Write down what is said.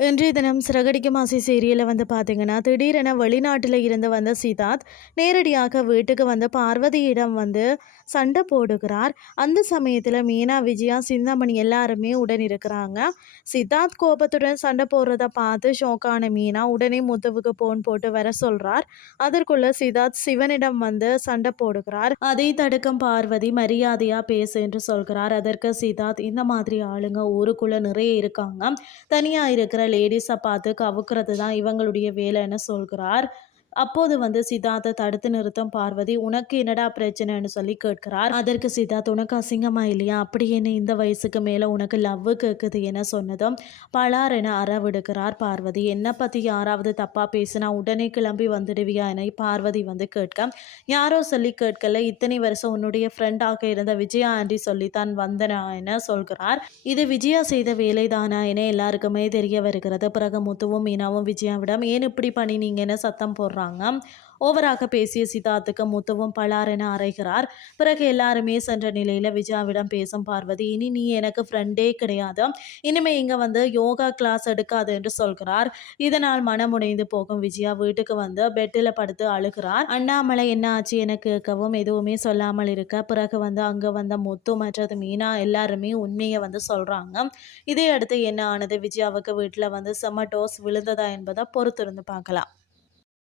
இன்றைய தினம் சிறகடிக்கும் ஆசை சீரியலில் வந்து பார்த்தீங்கன்னா திடீரென வெளிநாட்டில் இருந்து வந்த சிதார்த் நேரடியாக வீட்டுக்கு வந்து பார்வதியிடம் வந்து சண்டை போடுகிறார். அந்த சமயத்தில் மீனா விஜயா சிந்தாமணி எல்லாருமே உடன் இருக்கிறாங்க. சித்தார்த் கோபத்துடன் சண்டை போடுறத பார்த்து ஷோக்கான மீனா உடனே முத்துவுக்கு போன் போட்டு வர சொல்றார். அதற்குள்ள சித்தார்த் சிவனிடம் வந்து சண்டை போடுகிறார். அதை தடுக்கும் பார்வதி மரியாதையா பேசு என்று சொல்கிறார். அதற்கு சித்தார்த் இந்த மாதிரி ஆளுங்க ஊருக்குள்ள நிறைய இருக்காங்க. தனியா இருக்கிற லேடிஸை பார்த்து கவுக்கிறது தான் இவங்களுடைய வேலைன்னு சொல்கிறார். அப்போது வந்து சித்தார்த்தை தடுத்து நிறுத்தும் பார்வதி உனக்கு என்னடா பிரச்சனைன்னு சொல்லி கேட்கிறார். அதற்கு சித்தார்த் உனக்கு அசிங்கமா இல்லையா? அப்படி என்ன இந்த வயசுக்கு மேலே உனக்கு லவ் கேட்குது என சொன்னதும் பலார் என அறவிடுகிறார் பார்வதி. என்னை பற்றி யாராவது தப்பாக பேசினா உடனே கிளம்பி வந்துடுவியா? என பார்வதி வந்து கேட்க யாரோ சொல்லி கேட்கல. இத்தனை வருஷம் உன்னுடைய ஃப்ரெண்டாக இருந்த விஜயா ஆண்டி சொல்லித்தான் வந்தனா? என சொல்கிறார். இது விஜயா செய்த வேலைதானா? என எல்லாருக்குமே தெரிய வருகிறது. பிறகு முத்துவும் மீனாவும் விஜயாவிடம் ஏன் இப்படி பண்ணினீங்கன்னு சத்தம் போடுறாங்க. ஓவராக பேசிய சித்தார்த்துக்கு முத்துவும் பலார் என அறைகிறார். பிறகு எல்லாருமே சென்ற நிலையில் விஜயாவிடம் பேசும் பார்வதி இனி நீ எனக்கு ஃப்ரெண்டே கிடையாது. இனிமே இங்கே வந்து யோகா கிளாஸ் எடுக்காது என்று சொல்கிறார். இதனால் மனமுடைந்து போகும் விஜயா வீட்டுக்கு வந்து பெட்டில் படுத்து அழுகிறார். அண்ணாமலை என்ன ஆச்சு? என கேட்கவும் எதுவுமே சொல்லாமல் இருக்க. பிறகு வந்து அங்கே வந்த முத்து மற்றது மீனா எல்லாருமே உண்மையை வந்து சொல்கிறாங்க இதையடுத்து என்ன ஆனது? விஜயாவுக்கு வீட்டில் வந்து செம டோஸ் விழுந்ததா என்பதை பொறுத்திருந்து பார்க்கலாம்.